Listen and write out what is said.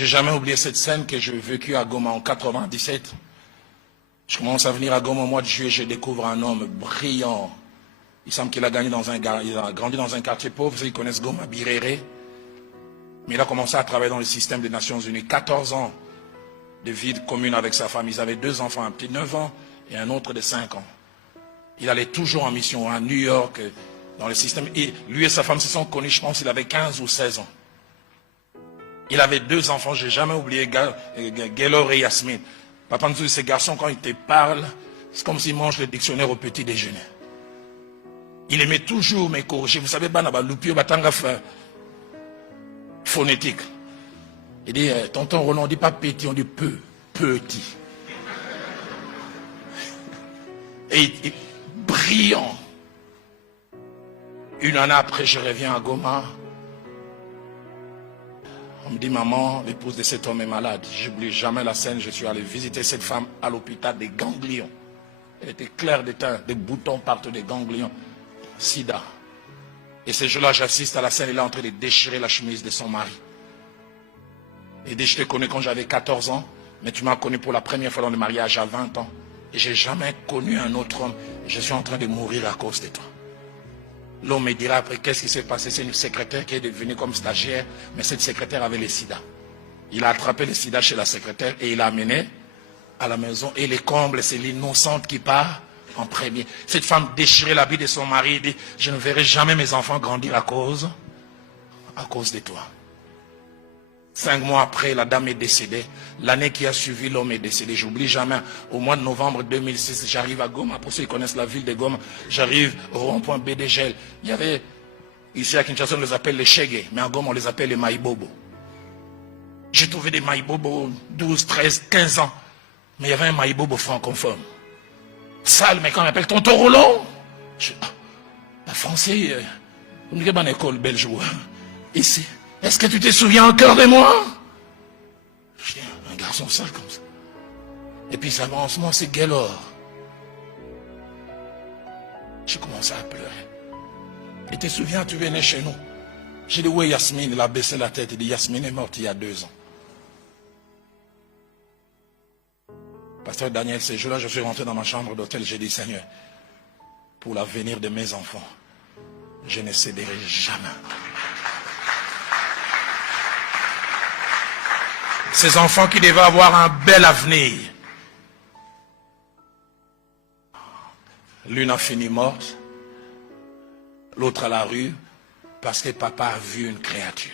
J'ai jamais oublié cette scène que j'ai vécue à Goma en 97. Je commence à venir à Goma au mois de juillet, je découvre un homme brillant. Il semble qu'il a grandi dans un quartier pauvre, ils connaissent Goma, Birere. Mais il a commencé à travailler dans le système des Nations Unies. 14 ans de vie commune avec sa femme. Ils avaient 2 enfants, un petit de 9 ans et un autre de 5 ans. Il allait toujours en mission à New York, dans le système. Et lui et sa femme se sont connus, je pense, il avait 15 ou 16 ans. Il avait 2 enfants, je n'ai jamais oublié Gaylor et Yasmine. Papa nous dit, ces garçons, quand ils te parlent, c'est comme s'ils mangent le dictionnaire au petit déjeuner. Il aimait toujours me corriger. Vous savez, Lupio Batanga phonétique. Il dit, tonton Roland, on ne dit pas petit, on dit petit. Et brillant. Une année après, je reviens à Goma. On me dit, maman, l'épouse de cet homme est malade. Je n'oublie jamais la scène. Je suis allé visiter cette femme à l'hôpital des ganglions. Elle était claire de teint, des boutons partout, des ganglions. Sida. Et ce jour-là, j'assiste à la scène. Il est en train de déchirer la chemise de son mari. Il dit, je te connais quand j'avais 14 ans, mais tu m'as connu pour la première fois dans le mariage à 20 ans. Et je n'ai jamais connu un autre homme. Je suis en train de mourir à cause de toi. L'homme me dira après, qu'est-ce qui s'est passé? C'est une secrétaire qui est devenue comme stagiaire, mais cette secrétaire avait le sida. Il a attrapé le sida chez la secrétaire et il l'a amené à la maison. Et les combles, c'est l'innocente qui part en premier. Cette femme déchirait l'habit de son mari et dit, je ne verrai jamais mes enfants grandir à cause de toi. 5 mois après, la dame est décédée. L'année qui a suivi, l'homme est décédé. J'oublie jamais. Au mois de novembre 2006, j'arrive à Goma. Pour ceux qui connaissent la ville de Goma, j'arrive au rond-point BDGL. Il y avait, ici à Kinshasa, on les appelle les Chege, mais à Goma, on les appelle les Maïbobo. J'ai trouvé des Maïbobo 12, 13, 15 ans. Mais il y avait un Maïbobo francophone. Sale, mais quand on appelle tonton Roland, la français, on est dans l'école belge. Ici. Est-ce que tu te souviens encore de moi? Je dis, un garçon sale comme ça. Et puis ça avance, moi c'est Gaylor. J'ai commencé à pleurer. Et te souviens, tu venais chez nous. J'ai dit, oui, Yasmine, il a baissé la tête. Il dit, Yasmine est morte il y a 2 ans. Pasteur Daniel, ce jour-là, je suis rentré dans ma chambre d'hôtel. J'ai dit, Seigneur, pour l'avenir de mes enfants, je ne céderai jamais. Ces enfants qui devaient avoir un bel avenir. L'une a fini morte, l'autre à la rue, parce que papa a vu une créature.